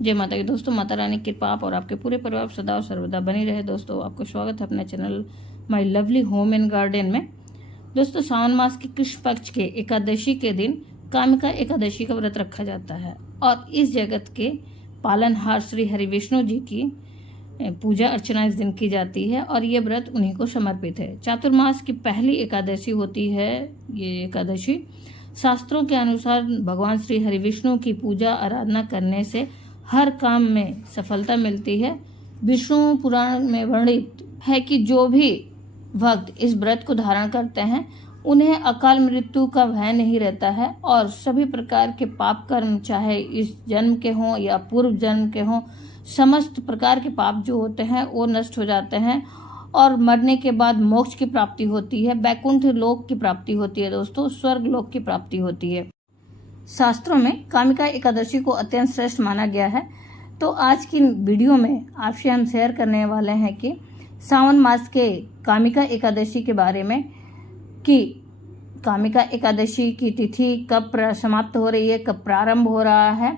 जय माता की दोस्तों, माता रानी की कृपा आप और आपके पूरे परिवार सदा और सर्वदा बनी रहे। दोस्तों, आपको स्वागत है अपने channel my lovely home and garden में। दोस्तों, सावन मास के कृष्ण पक्ष के एकादशी के दिन कामिका एकादशी का व्रत रखा जाता है और इस जगत के पालनहार श्री हरि विष्णु जी की पूजा अर्चना इस दिन की जाती है और ये व्रत उन्हीं को समर्पित है। चातुर्मास की पहली एकादशी होती है। ये एकादशी शास्त्रों के अनुसार भगवान श्री हरि विष्णु की पूजा आराधना करने से हर काम में सफलता मिलती है। विष्णु पुराण में वर्णित है कि जो भी भक्त इस व्रत को धारण करते हैं उन्हें अकाल मृत्यु का भय नहीं रहता है और सभी प्रकार के पाप कर्म, चाहे इस जन्म के हों या पूर्व जन्म के हों, समस्त प्रकार के पाप जो होते हैं वो नष्ट हो जाते हैं और मरने के बाद मोक्ष की प्राप्ति होती है, वैकुंठ लोक की प्राप्ति होती है। दोस्तों, स्वर्ग लोक की प्राप्ति होती है। शास्त्रों में कामिका एकादशी को अत्यंत श्रेष्ठ माना गया है। तो आज की वीडियो में आपसे हम शेयर करने वाले हैं कि सावन मास के कामिका एकादशी के बारे में कि कामिका एकादशी की तिथि कब समाप्त हो रही है, कब प्रारंभ हो रहा है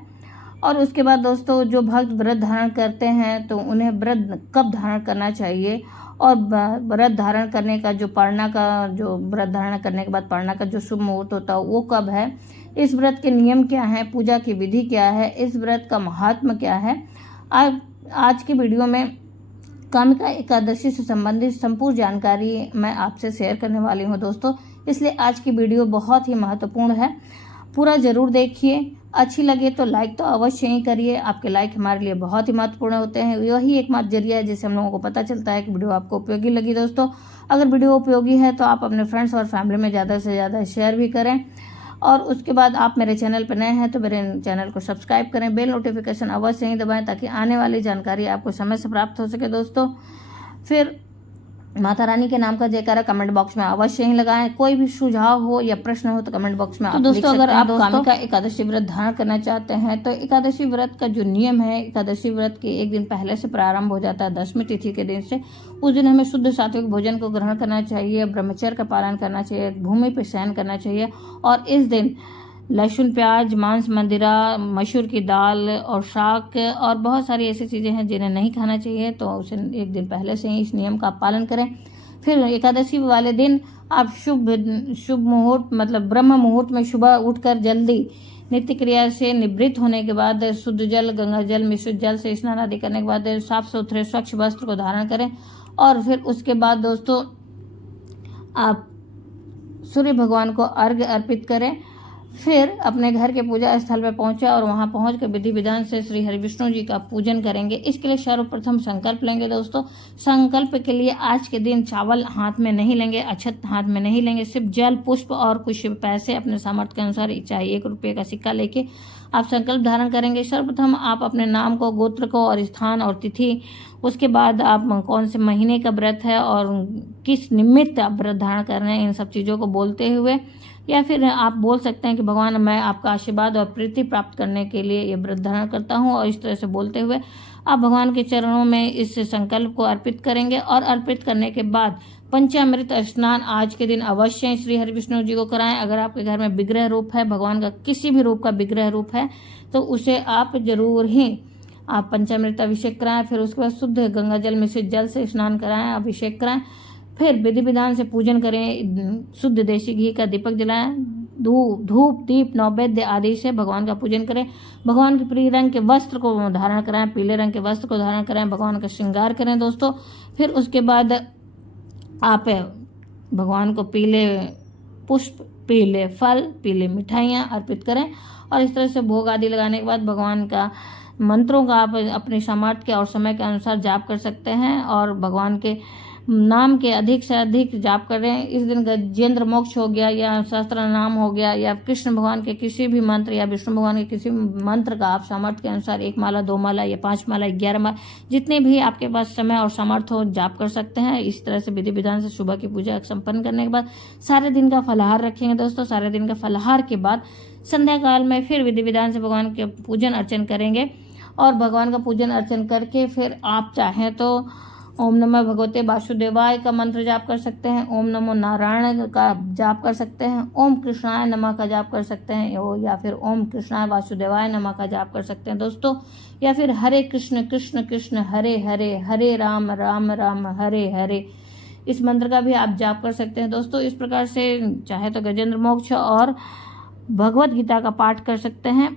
और उसके बाद दोस्तों जो भक्त व्रत धारण करते हैं तो उन्हें व्रत कब धारण करना चाहिए और व्रत धारण करने का जो व्रत धारण करने के बाद पढ़ना का जो शुभ मुहूर्त होता है वो कब है, इस व्रत के नियम क्या हैं, पूजा की विधि क्या है, इस व्रत का महात्म्य क्या है। आज की वीडियो में कामिका एकादशी से संबंधित संपूर्ण जानकारी मैं आपसे शेयर करने वाली हूं दोस्तों, इसलिए आज की वीडियो बहुत ही महत्वपूर्ण है। पूरा जरूर देखिए, अच्छी लगे तो लाइक तो अवश्य ही करिए। आपके लाइक हमारे लिए बहुत ही महत्वपूर्ण होते हैं। यही एकमात्र जरिया है जिससे हम लोगों को पता चलता है कि वीडियो आपको उपयोगी लगी। दोस्तों, अगर वीडियो उपयोगी है तो आप अपने फ्रेंड्स और फैमिली में ज़्यादा से ज़्यादा शेयर भी करें और उसके बाद आप मेरे चैनल पर नए हैं तो मेरे चैनल को सब्सक्राइब करें, बेल नोटिफिकेशन अवश्य ही दबाएं ताकि आने वाली जानकारी आपको समय से प्राप्त हो सके। दोस्तों, फिर माता रानी के नाम का जयकारा कमेंट बॉक्स में अवश्य ही लगाएं। कोई भी सुझाव हो या प्रश्न हो तो कमेंट बॉक्स में आप लिख सकते हैं। अगर आप कामिका एकादशी व्रत धारण करना चाहते हैं तो एकादशी व्रत का जो नियम है, एकादशी व्रत के एक दिन पहले से प्रारंभ हो जाता है, 10वीं तिथि के दिन से। उस दिन हमें शुद्ध सात्विक भोजन को ग्रहण करना चाहिए, ब्रह्मचर्य का पालन करना चाहिए, भूमि पर शयन करना चाहिए और इस दिन लहसुन, प्याज, मांस, मंदिरा, मसूर की दाल और शाक और बहुत सारी ऐसी चीज़ें हैं जिन्हें नहीं खाना चाहिए, तो उसे एक दिन पहले से ही इस नियम का पालन करें। फिर एकादशी वाले दिन आप शुभ मुहूर्त मतलब ब्रह्म मुहूर्त में सुबह उठकर जल्दी नित्य क्रिया से निवृत्त होने के बाद शुद्ध जल, गंगा जल, मिश्रित जल से स्नान आदि करने के बाद साफ सुथरे स्वच्छ वस्त्र को धारण करें और फिर उसके बाद दोस्तों आप सूर्य भगवान को अर्घ्य अर्पित करें। फिर अपने घर के पूजा स्थल पर पहुंचे और वहां पहुंचकर विधि विधान से श्री हरि विष्णु जी का पूजन करेंगे। इसके लिए सर्वप्रथम संकल्प लेंगे। दोस्तों, संकल्प के लिए आज के दिन चावल हाथ में नहीं लेंगे, अक्षत हाथ में नहीं लेंगे, सिर्फ जल, पुष्प और कुछ पैसे अपने सामर्थ्य के अनुसार, चाहे 1 रुपये का सिक्का लेके आप संकल्प धारण करेंगे। सर्वप्रथम आप अपने नाम को, गोत्र को और स्थान और तिथि, उसके बाद आप कौन से महीने का व्रत है और किस निमित्त आप व्रत धारण कर रहे हैं, इन सब चीज़ों को बोलते हुए या फिर आप बोल सकते हैं कि भगवान मैं आपका आशीर्वाद और प्रीति प्राप्त करने के लिए ये व्रत धारण करता हूँ, और इस तरह से बोलते हुए आप भगवान के चरणों में इस संकल्प को अर्पित करेंगे। और अर्पित करने के बाद पंचामृत स्नान आज के दिन अवश्य श्री हरि विष्णु जी को कराएं। अगर आपके घर में विग्रह रूप है, भगवान का किसी भी रूप का विग्रह रूप है तो उसे आप जरूर ही आप पंचामृत अभिषेक कराएं। फिर उसके बाद शुद्ध गंगा जल मिश्रित जल से स्नान कराएं, अभिषेक कराएं। फिर विधि विधान से पूजन करें, शुद्ध देसी घी का दीपक जलाएं, धूप, दीप, नैवेद्य आदि से भगवान का पूजन करें। भगवान के प्रिय रंग के वस्त्र को धारण कराएं, पीले रंग के वस्त्र को धारण करें, भगवान का श्रृंगार करें। दोस्तों, फिर उसके बाद आप भगवान को पीले पुष्प, पीले फल, पीले मिठाइयाँ अर्पित करें और इस तरह से भोग आदि लगाने के बाद भगवान का मंत्रों का आप अपने सामर्थ्य के और समय के अनुसार जाप कर सकते हैं और भगवान के नाम के अधिक से अधिक जाप करें। इस दिन गजेंद्र मोक्ष हो गया या सहस्त्र नाम हो गया या कृष्ण भगवान के किसी भी मंत्र या विष्णु भगवान के किसी मंत्र का आप सामर्थ्य के अनुसार 1 माला, 2 माला या 5 माला, 11 माला, जितने भी आपके पास समय और सामर्थ्य हो जाप कर सकते हैं। इस तरह से विधि विधान से सुबह की पूजा संपन्न करने के बाद सारे दिन का फलाहार रखेंगे। दोस्तों, सारे दिन का फलाहार के बाद संध्या काल में फिर विधि विधान से भगवान के पूजन अर्चन करेंगे और भगवान का पूजन अर्चन करके फिर आप चाहें तो ओम नमः भगवते वासुदेवाय का मंत्र जाप कर सकते हैं, ओम नमो नारायण का जाप कर सकते हैं, ओम कृष्णाय नमः का जाप कर सकते हैं, या फिर ओम कृष्णाय वासुदेवाय नमः का जाप कर सकते हैं दोस्तों, या फिर हरे कृष्ण कृष्ण कृष्ण हरे हरे, हरे राम राम राम हरे हरे, इस मंत्र का भी आप जाप कर सकते हैं दोस्तों। इस प्रकार से चाहे तो गजेंद्र मोक्ष और भगवत गीता का पाठ कर सकते हैं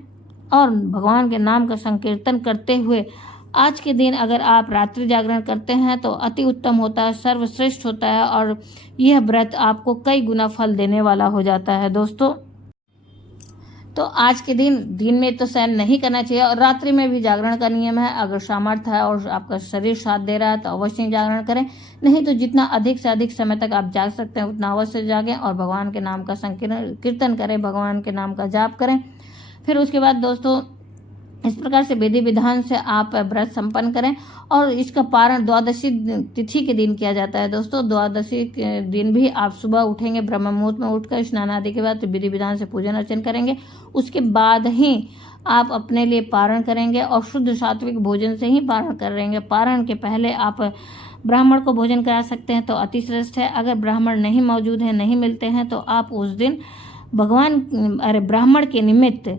और भगवान के नाम का संकीर्तन करते हुए आज के दिन अगर आप रात्रि जागरण करते हैं तो अति उत्तम होता है, सर्वश्रेष्ठ होता है और यह व्रत आपको कई गुना फल देने वाला हो जाता है दोस्तों। तो आज के दिन में तो शयन नहीं करना चाहिए और रात्रि में भी जागरण का नियम है। अगर सामर्थ्य है और आपका शरीर साथ दे रहा है तो अवश्य जागरण करें, नहीं तो जितना अधिक से अधिक समय तक आप जाग सकते हैं उतना अवश्य जागें और भगवान के नाम का कीर्तन करें, भगवान के नाम का जाप करें। फिर उसके बाद दोस्तों इस प्रकार से विधि विधान से आप व्रत संपन्न करें और इसका पारण द्वादशी तिथि के दिन किया जाता है दोस्तों। द्वादशी के दिन भी आप सुबह उठेंगे, ब्रह्म मुहूर्त में उठकर स्नान आदि के बाद विधि विधान से पूजन अर्चन करेंगे, उसके बाद ही आप अपने लिए पारण करेंगे और शुद्ध सात्विक भोजन से ही पारण करेंगे। पारण के पहले आप ब्राह्मण को भोजन करा सकते हैं तो अति श्रेष्ठ है। अगर ब्राह्मण नहीं मौजूद हैं, नहीं मिलते हैं तो आप उस दिन ब्राह्मण के निमित्त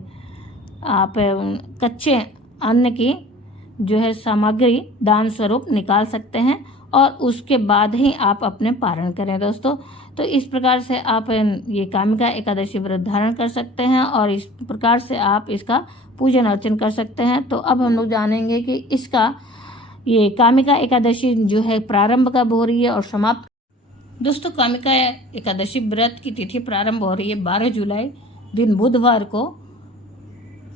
आप कच्चे अन्न की जो है सामग्री दान स्वरूप निकाल सकते हैं और उसके बाद ही आप अपने पारण करें दोस्तों। तो इस प्रकार से आप ये कामिका एकादशी व्रत धारण कर सकते हैं और इस प्रकार से आप इसका पूजन अर्चन कर सकते हैं। तो अब हम लोग जानेंगे कि इसका ये कामिका एकादशी जो है प्रारंभ कब हो रही है और समाप्त। दोस्तों कामिका एकादशी व्रत की तिथि प्रारंभ हो रही है 12 जुलाई दिन बुधवार को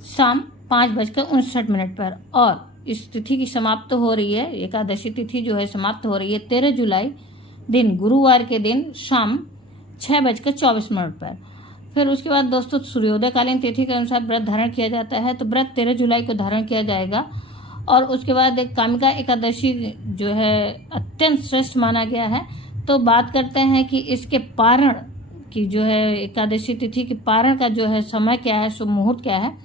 शाम 5:59 पर और इस तिथि की समाप्त हो रही है, एकादशी तिथि जो है समाप्त हो रही है 13 जुलाई दिन गुरुवार के दिन शाम 6:24 पर। फिर उसके बाद दोस्तों सूर्योदयकालीन तिथि के अनुसार व्रत धारण किया जाता है, तो व्रत 13 जुलाई को धारण किया जाएगा। और उसके बाद एक कामिका एकादशी जो है अत्यंत श्रेष्ठ माना गया है। तो बात करते हैं कि इसके पारण की जो है एकादशी तिथि के पारण का जो है समय क्या है, शुभ मुहूर्त क्या है।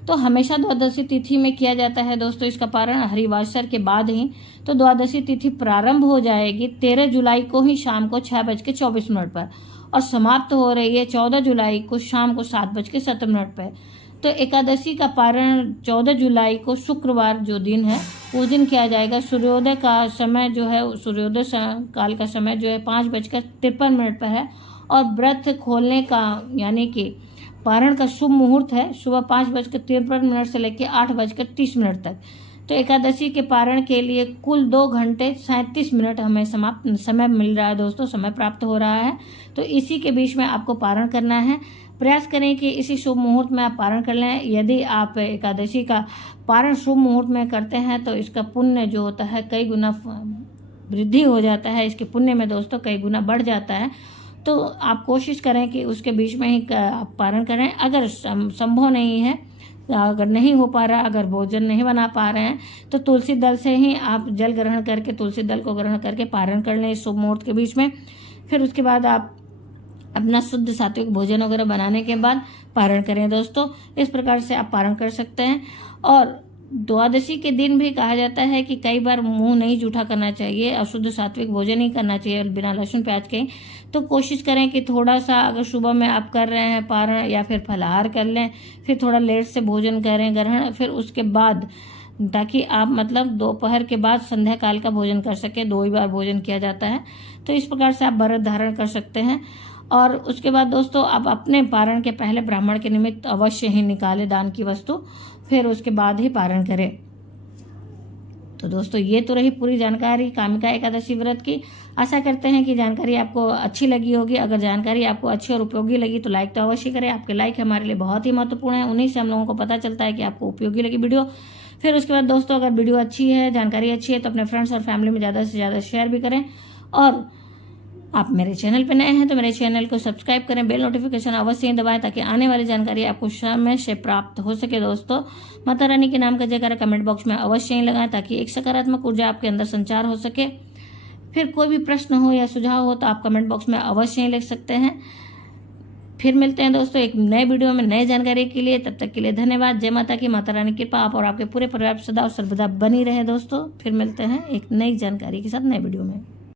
तो हमेशा द्वादशी तिथि में किया जाता है दोस्तों इसका पारण, हरिवासर के बाद ही। तो द्वादशी तिथि प्रारंभ हो जाएगी 13 जुलाई को ही शाम को 6:24 पर और समाप्त हो रही है 14 जुलाई को शाम को 7:07 पर। तो एकादशी का पारण 14 जुलाई को शुक्रवार जो दिन है उस दिन किया जाएगा। सूर्योदय का समय जो है, सूर्योदय काल का समय जो है 5:53 पर है और व्रत खोलने का यानी कि पारण का शुभ मुहूर्त है सुबह 5:53 से लेकर 8:30 तक। तो एकादशी के पारण के लिए कुल 2 घंटे 37 मिनट हमें समय मिल रहा है दोस्तों, समय प्राप्त हो रहा है। तो इसी के बीच में आपको पारण करना है। प्रयास करें कि इसी शुभ मुहूर्त में आप पारण कर लें। यदि आप एकादशी का पारण शुभ मुहूर्त में करते हैं तो इसका पुण्य जो होता है कई गुना वृद्धि हो जाता है, इसके पुण्य में दोस्तों कई गुना बढ़ जाता है। तो आप कोशिश करें कि उसके बीच में ही आप पारण करें। अगर संभव नहीं है, अगर नहीं हो पा रहा, अगर भोजन नहीं बना पा रहे हैं तो तुलसी दल से ही आप जल ग्रहण करके, तुलसी दल को ग्रहण करके पारण कर लें इस शुभ मुहूर्त के बीच में। फिर उसके बाद आप अपना शुद्ध सात्विक भोजन वगैरह बनाने के बाद पारण करें दोस्तों। इस प्रकार से आप पारण कर सकते हैं। और द्वादशी के दिन भी कहा जाता है कि कई बार मुंह नहीं जूठा करना चाहिए, अशुद्ध सात्विक भोजन ही करना चाहिए बिना लहसुन प्याज के। तो कोशिश करें कि थोड़ा सा अगर सुबह में आप कर रहे हैं पारण या फिर फलाहार कर लें, फिर थोड़ा लेट से भोजन करें ग्रहण, फिर उसके बाद ताकि आप मतलब दोपहर के बाद संध्या काल का भोजन कर सकें। 2 ही बार भोजन किया जाता है। तो इस प्रकार से आप व्रत धारण कर सकते हैं। और उसके बाद दोस्तों आप अपने पारण के पहले ब्राह्मण के निमित्त अवश्य ही निकालें दान की वस्तु, फिर उसके बाद ही पारण करें। तो दोस्तों ये तो रही पूरी जानकारी कामिका एकादशी व्रत की। आशा करते हैं कि जानकारी आपको अच्छी लगी होगी। अगर जानकारी आपको अच्छी और उपयोगी लगी तो लाइक तो अवश्य करें। आपके लाइक हमारे लिए बहुत ही महत्वपूर्ण है, उन्हीं से हम लोगों को पता चलता है कि आपको उपयोगी लगी वीडियो। फिर उसके बाद दोस्तों अगर वीडियो अच्छी है, जानकारी अच्छी है तो अपने फ्रेंड्स और फैमिली में ज़्यादा से ज़्यादा शेयर भी करें। और आप मेरे चैनल पर नए हैं तो मेरे चैनल को सब्सक्राइब करें, बेल नोटिफिकेशन अवश्य ही दबाएं ताकि आने वाली जानकारी आपको समय से प्राप्त हो सके। दोस्तों माता रानी के नाम का जयकारा कमेंट बॉक्स में अवश्य ही लगाएं ताकि एक सकारात्मक ऊर्जा आपके अंदर संचार हो सके। फिर कोई भी प्रश्न हो या सुझाव हो तो आप कमेंट बॉक्स में अवश्य ही लिख सकते हैं। फिर मिलते हैं दोस्तों एक नए वीडियो में नए जानकारी के लिए। तब तक के लिए धन्यवाद। जय माता की, माता रानी की कृपा आप और आपके पूरे परिवार सदा और सर्वदा बनी रहे दोस्तों। फिर मिलते हैं एक नई जानकारी के साथ नए वीडियो में।